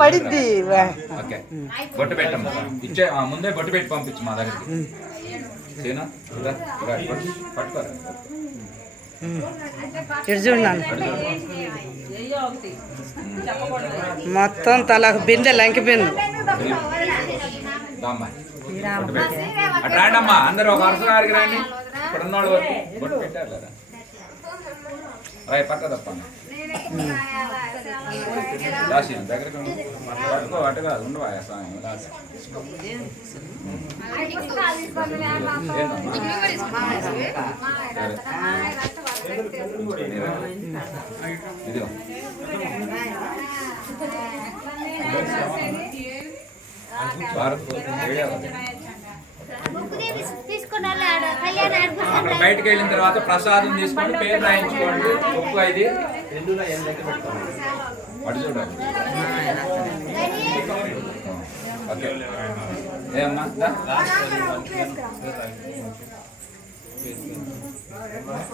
పడిద్ది okay. బొట్టు పెట్టమ్మా. ఇచ్చే ముందే బొట్టు పెట్టి పంపించు మా దగ్గరికి. సీనా పట్టుకోరా. మొత్తం తలకు బిందె లంకి బిందె. దామ్మా. బొట్టు పెట్టు. అటు రాండి అమ్మా అందరూ ఒక వరుస గారికి రండి. ఇక్కడ బొట్టు పెట్టారు లేదా రాయ్ పక్క తప్ప రాసి దగ్గరికి. పట్టుకో అటు కాదు ఉండవా స్వామి. ఇదిగో భారత్ అక్కడ బయటకు వెళ్ళిన తర్వాత ప్రసాదం తీసుకొని పేరు రాయించుకోండి. ఉప్పు ఇది అటు చూడాలి ఓకే. ఏమ్మా?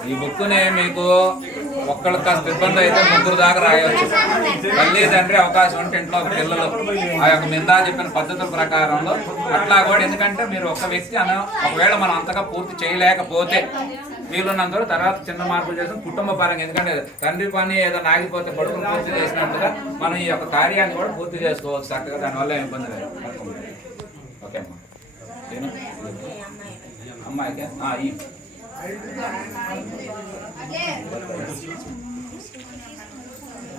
ఈ బుక్ని మీకు ఒక్కళ్ళకి కాస్త ఇబ్బంది అయితే ముగ్గురు దాకా రాయవచ్చు తల్లి తండ్రి అవకాశం ఉంటే ఇంట్లో ఒక పిల్లలు. ఆ యొక్క మిందా చెప్పిన పద్ధతుల ప్రకారంలో అట్లా కూడా ఎందుకంటే మీరు ఒక వ్యక్తి అన ఒకవేళ మనం అంతగా పూర్తి చేయలేకపోతే వీలున్నందుకు తర్వాత చిన్న మార్పులు చేసిన కుటుంబ పరంగా ఎందుకంటే తండ్రి పని ఏదో నాగిపోతే కొడుకుని పూర్తి చేసినట్టుగా మనం ఈ యొక్క కార్యాన్ని కూడా పూర్తి చేసుకోవచ్చు చక్కగా. దానివల్ల ఏం ఇబ్బంది లేదు. ఓకే అమ్మా. ఏను?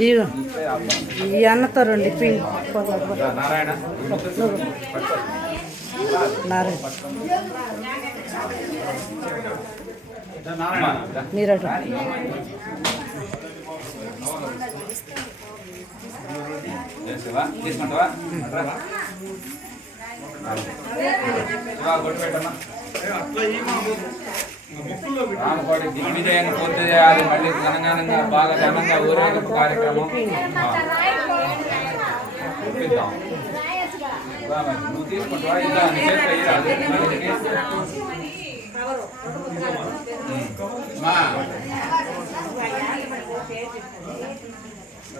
ఈ అన్నతో రెండు నారాయణ నారాయణ మీరట తీసుకుంటావా రామకోటి దిగ్విజయంగా పూర్తి చేయాలి మళ్ళీ ఘనంగా బాగా ఘనంగా ఊరేగింపు కార్యక్రమం నువ్వు తీసుకుంటావా. మా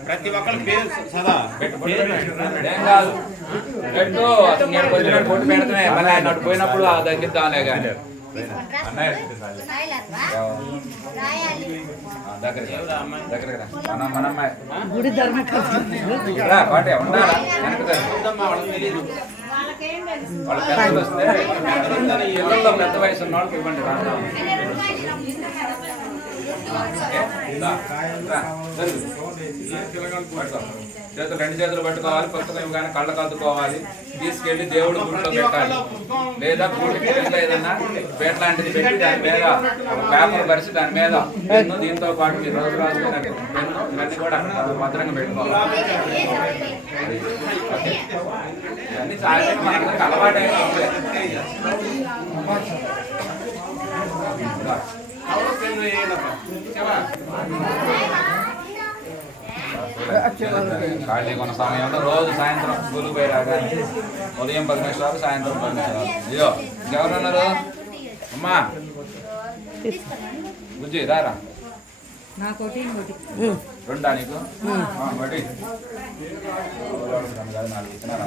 ప్రతి ఒక్కరి పేరు సదా పెట్టు, పెట్టు, పెట్టు. ఏం కాదు పెట్టు అతను నేను వచ్చినట్టు కొట్టు పెడతానే మళ్ళీ ఆయన అటు పోయినప్పుడు ఆ తగ్గిద్దాంలే కానీ అన్నయ్య ఆ, దగ్గరికి రా. దగ్గరికి రా. మన మన అమ్మాయి గుడి ధర్మకర్త రా పాటే ఉండాలా వెనక రా. ఉందమ్మా, వాళ్ళకి తెలీదు వాళ్ళ పెద్దలు వస్తే పిల్లల్లో పెద్ద వయసు ఉన్న వాళ్ళకి ఇవ్వండి చేతులు రెండు చేతులు పట్టుకోవాలి పుస్తకం ఇవ్వగానే కళ్ళ కద్దుకోవాలి తీసుకెళ్ళి దేవుడు గుడిలో పెట్టాలి లేదా గుడికి ఏదన్నా పేట లాంటిది పెట్టి దాని మీద పేపర్ పరిచి దాని మీద పెన్ను దీంతో పాటు మీరు రోజు రాసుకున్న పెన్ను ఇవన్నీ కూడా భద్రంగా పెట్టుకోవాలి ఓకే. ఇవన్నీ సాయంత్రం మనకు అలవాటు ఖాళీ కొన్న సమయంలో రోజు సాయంత్రం స్కూల్కి పోయి రాగానే ఉదయం పది నిమిషాలు సాయంత్రం పది నిమిషాలు అయ్యో ఎవరున్నారు అమ్మా. బుజ్జి రారా? రెండా నీకు? ఒకటి నాలుగు ఇచ్చినారా?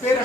పేరు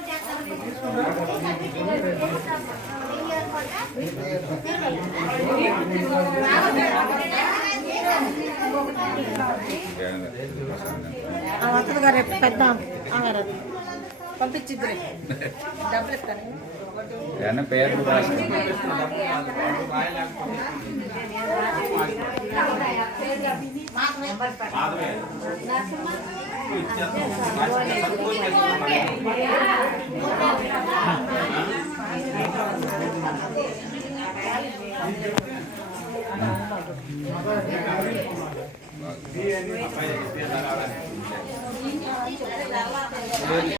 అవతలుగా రేపు పెద్ద. పంపించిద్దురే. డబ్బులు ఇస్తాను. పేర్లు Thank you.